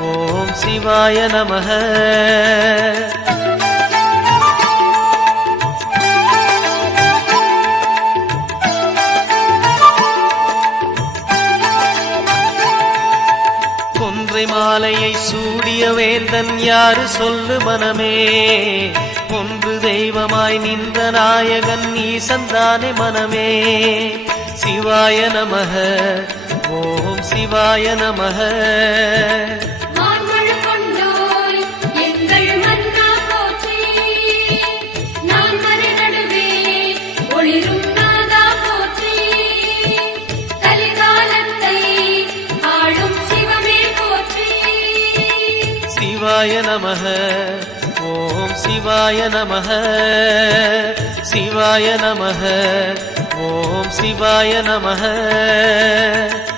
ஓம் சிவாய நமः. கொன்றை மாலையை சூடிய வேந்தன் யாரு சொல்லு மனமே, ஒன்று தெய்வமாய் நின்ற நாயகன் ஈசந்தானே மனமே. சிவாய நமः, ஓம் சிவாய நமः. சிவாய நமः, ஓம் சிவாய நமः. சிவாய நமः, ஓம் சிவாய நமः.